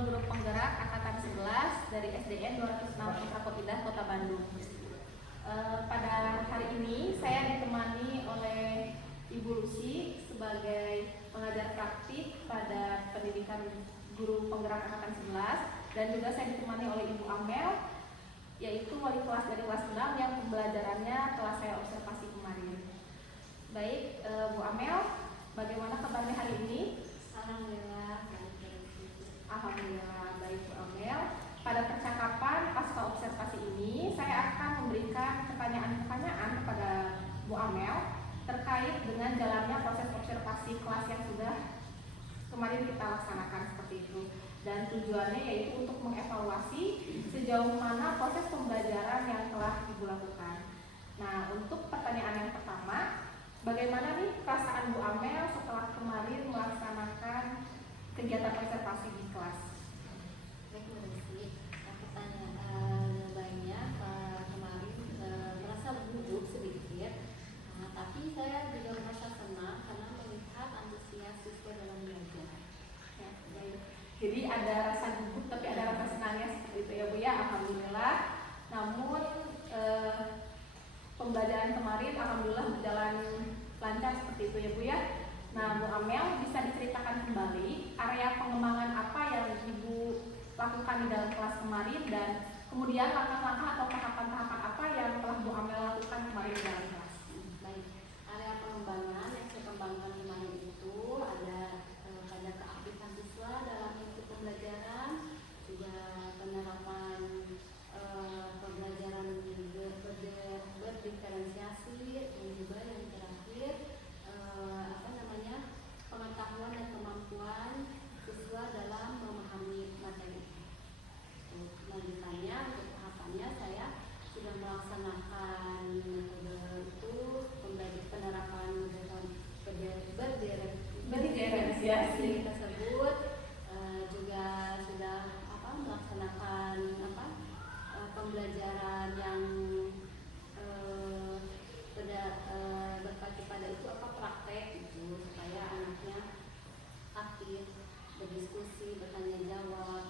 Guru Penggerak Angkatan 11 dari SDN 206 Putra Kopidah, Kota Bandung. Pada hari ini saya ditemani oleh Ibu Lucy sebagai pengajar praktik pada pendidikan Guru Penggerak Angkatan 11, dan juga saya ditemani oleh Ibu Amel, yaitu wali kelas dari kelas 6 yang pembelajarannya telah saya observasi kemarin. Baik, Bu Amel, bagaimana kabarnya hari ini? Alhamdulillah baik, Bu Amel. Pada percakapan pasca observasi ini, saya akan memberikan pertanyaan-pertanyaan kepada Bu Amel terkait dengan jalannya proses observasi kelas yang sudah kemarin kita laksanakan seperti itu. Dan tujuannya yaitu untuk mengevaluasi sejauh mana proses pembelajaran yang telah Ibu lakukan. Nah, untuk pertanyaan yang pertama, bagaimana nih perasaan Bu Amel setelah kemarin melaksanakan kegiatan observasi di kelas? Baik, Bu Lucy. Pertanyaan banyak kemarin merasa gugup sedikit, tapi saya juga merasa senang karena melihat antusias siswa dalam belajar. Ya, baik. Jadi ada rasa gugup tapi ada rasa senangnya seperti itu ya Bu ya, alhamdulillah. Namun pembelajaran kemarin alhamdulillah berjalan lancar seperti itu ya Bu ya. Nah, Bu Amel, bisa diceritakan kembali area pengembangan apa yang Ibu lakukan di dalam kelas kemarin, dan kemudian langkah-langkah atau tahapan-tahapan apa yang telah Bu Amel lakukan kemarin di dalam kelas? Baik, area pengembangan yang saya kembangkan kemarin itu ada pada keaktifan siswa dalam mengikuti pembelajaran, juga penerapan pembelajaran berdiferensiasi, dan juga yang terakhir pengetahuan dan kemampuan siswa dalam memahami materi. Lanjutannya, untuk tahapannya saya sudah melaksanakan metode itu, penerapan berdiferensiasi tersebut, juga sudah melaksanakan pembelajaran yang berpacu pada itu praktek gitu, supaya anaknya aktif, berdiskusi, bertanya jawab,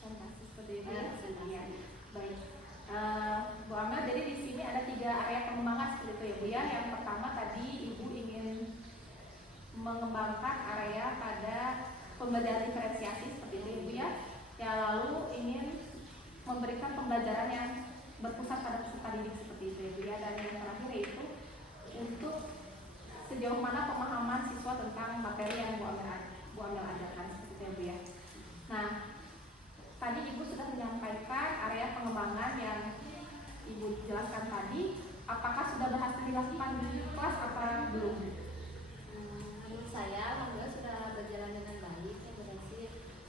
Presentasi seperti itu. presentasi. Baik, Bu Amel, jadi di sini ada 3 area pengembangan seperti itu ya Bu ya. Yang pertama tadi Ibu ingin mengembangkan area pada pembelajaran diferensiasi seperti itu ya Bu ya. Ya, lalu ingin memberikan pembelajaran yang berpusat pada peserta didik seperti itu ya Bu ya. Dan yang terakhir yaitu untuk sejauh mana pemahaman siswa tentang materi yang Bu Amel ajarkan seperti itu ya Bu ya. Nah, tadi Ibu sudah menyampaikan area pengembangan yang Ibu jelaskan tadi. Apakah sudah berhasil dilakukan di kelas atau belum? Menurut saya, alhamdulillah sudah berjalan dengan baik ya Bu Lucy.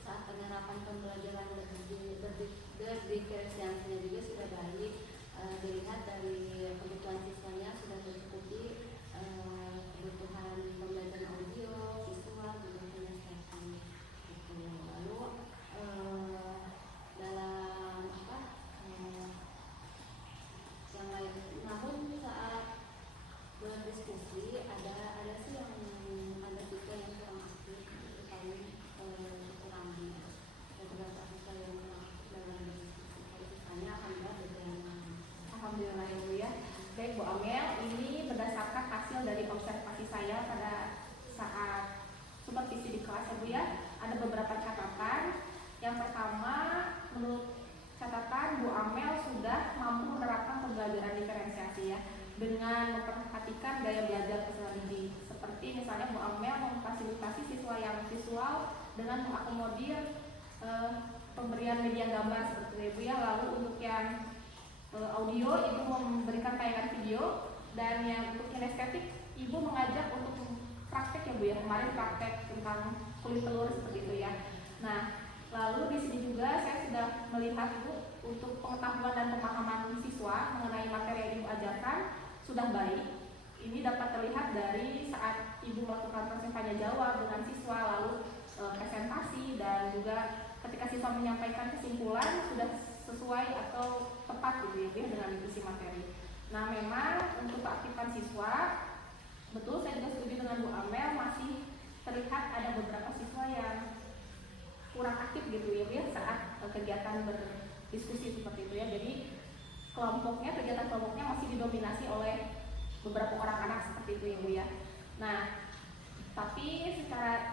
Saat penerapan pembelajaran berdiferensiasinya juga sudah baik. Dilihat dari kebutuhan siswanya sudah mencukupi kebutuhan pembelajaran audio, visual, juga kinestetik gitu. Lalu dalam yang lain, namun saat berdiskusi ada sih yang ada siswa yang kurang aktif, itu kami kurangi. Ada beberapa siswa yang kurang aktif dalam diskusi. Kalau siswanya alhamdulillah berjalan. Alhamdulillah ya Bu ya. Baik Bu Amel, ini berdasarkan hasil dari observasi saya pada saat supervisi di kelas ya Bu ya. Ada beberapa catatan. Yang pertama, menurut catatan Bu Amel sudah mampu menerapkan pembelajaran diferensiasi ya, dengan memperhatikan gaya belajar peserta didik. Seperti misalnya Bu Amel memfasilitasi siswa yang visual dengan mengakomodir pemberian media gambar seperti itu ya Bu ya. Lalu untuk yang audio, Ibu memberikan tayangan video, dan yang untuk kinestetik Ibu mengajak untuk praktek ya Bu ya, kemarin praktek tentang kulit telur seperti itu ya. Nah, lalu di sini juga saya sudah melihat Bu, untuk pengetahuan dan pemahaman siswa mengenai materi yang Ibu ajarkan sudah baik. Ini dapat terlihat dari saat Ibu melakukan proses tanya jawab dengan siswa, lalu presentasi, dan juga ketika siswa menyampaikan kesimpulan sudah sesuai atau tepat gitu ya dengan isi materi. Nah, memang untuk keaktifan siswa, betul saya juga setuju dengan Bu Amel, masih terlihat ada beberapa siswa yang kurang aktif gitu ya Bu ya saat kegiatan berdiskusi seperti itu ya. Jadi kegiatan kelompoknya masih didominasi oleh beberapa orang anak seperti itu ya Bu ya. Nah, tapi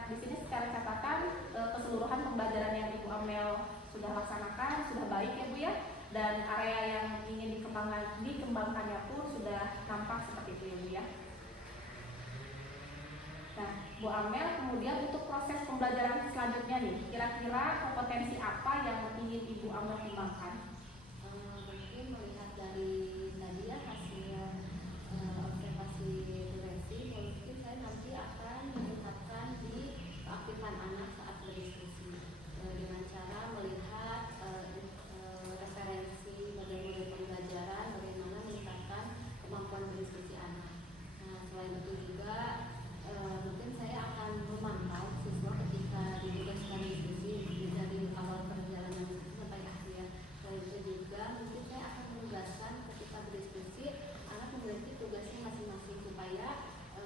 di sini secara catatan keseluruhan pembelajaran yang Ibu Amel sudah laksanakan sudah baik ya Bu ya, dan area yang ingin dikembangkannya pun sudah nampak seperti itu ya Bu ya. Nah, Bu Amel kemudian untuk proses pembelajaran selanjutnya nih, kira-kira kompetensi apa yang ingin Ibu Amel kembangkan? Mungkin melihat dari tadi ya hasil observasi durasi, mungkin saya nanti akan meningkatkan di keaktifan anak saat berdiskusi dengan cara melihat referensi model-model pembelajaran, bagaimana meningkatkan kemampuan berdiskusi anak. Nah, selain itu juga mungkin saya akan memantau siswa ketika ditugaskan diskusi dari awal perjalanan diskusi sampai akhir. Selain itu juga mungkin saya akan menugaskan ketika berdiskusi anak memiliki tugasnya masing-masing supaya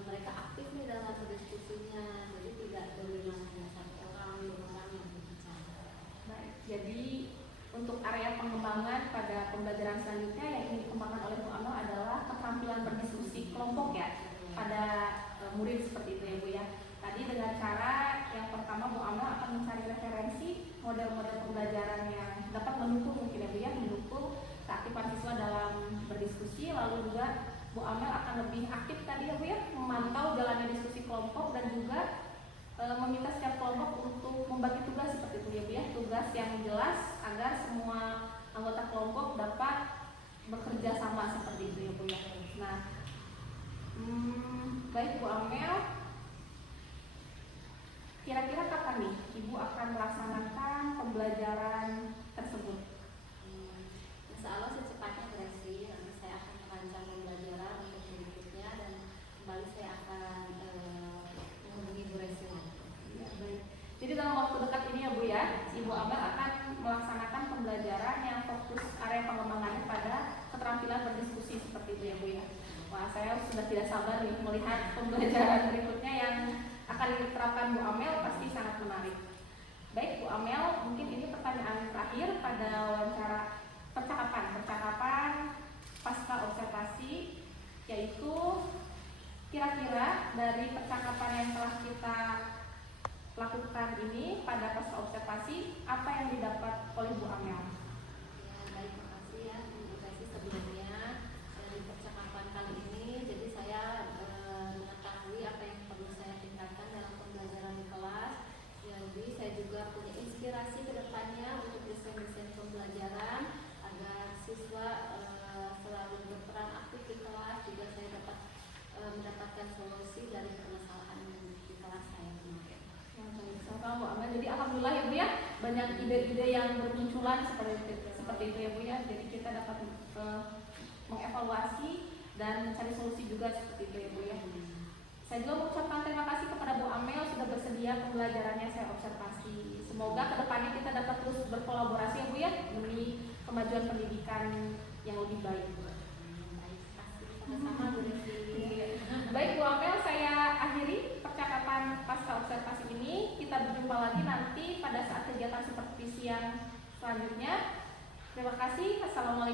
mereka aktif nih dalam berdiskusinya, jadi tidak dominan hanya satu orang, dua orang yang berbicara. Baik, jadi untuk area pengembangan pada pembelajaran selanjutnya yang ingin dikembangkan oleh Bu Amel adalah keterampilan berdiskusi kelompok ya pada murid seperti itu ya Bu ya. Tadi dengan cara yang pertama Bu Amel akan mencari referensi model-model pembelajaran yang dapat mendukung mungkin ya Bu ya, mendukung keaktifan siswa dalam berdiskusi. Lalu juga Bu Amel akan lebih aktif tadi ya Bu ya, memantau jalannya diskusi kelompok dan juga meminta setiap kelompok untuk membagi tugas seperti itu ya Bu ya, tugas yang jelas agar semua anggota kelompok dapat bekerja sama seperti itu ya Bu ya. Nah, baik Bu Amel, kira-kira kapan nih Ibu akan melaksanakan pembelajaran tersebut? Insya Allah secepatnya berhasil. Nanti saya akan merancang pembelajaran untuk berikutnya dan kembali saya akan menghubungi Bu Resi. Ya, baik. Jadi dalam waktu dekat ini ya Bu ya, Ibu Amel akan melaksanakan pembelajaran yang fokus area pengembangannya pada keterampilan berdiskusi seperti itu ya Bu ya. Wah, saya sudah tidak sabar nih melihat pembelajaran berikutnya yang akan diterapkan Bu Amel, pasti sangat menarik. Baik Bu Amel, mungkin ini pertanyaan terakhir pada wawancara percakapan pasca observasi, yaitu kira-kira dari percakapan yang telah kita lakukan ini pada pasca observasi, apa yang didapat oleh Bu Amel? Ya, baik, makasih ya Bu Resi sebelumnya dari percakapan kali ini. Jadi saya mengetahui apa yang perlu saya tingkatkan dalam pembelajaran di kelas. Jadi saya juga punya inspirasi ke depannya untuk desain-desain pembelajaran agar siswa selalu berperan aktif di kelas. Juga saya dapat mendapatkan solusi dari permasalahan di kelas saya kemarin. Sama Bu Amel, jadi alhamdulillah ya Bu ya, banyak ide-ide yang bermunculan seperti itu ya Bu ya. Jadi kita dapat mengevaluasi dan mencari solusi juga seperti itu ya Bu ya. Saya juga mengucapkan terima kasih kepada Bu Amel sudah bersedia pembelajarannya saya observasi. Semoga kedepannya kita dapat terus berkolaborasi ya Bu ya, demi kemajuan pendidikan yang lebih baik. Sama-sama Bu Resi. Baik Bu Amel, saya akhiri percakapan pasca observasi ini. Kita berjumpa lagi nanti pada saat kegiatan supervisi yang selanjutnya. Terima kasih. Assalamualaikum.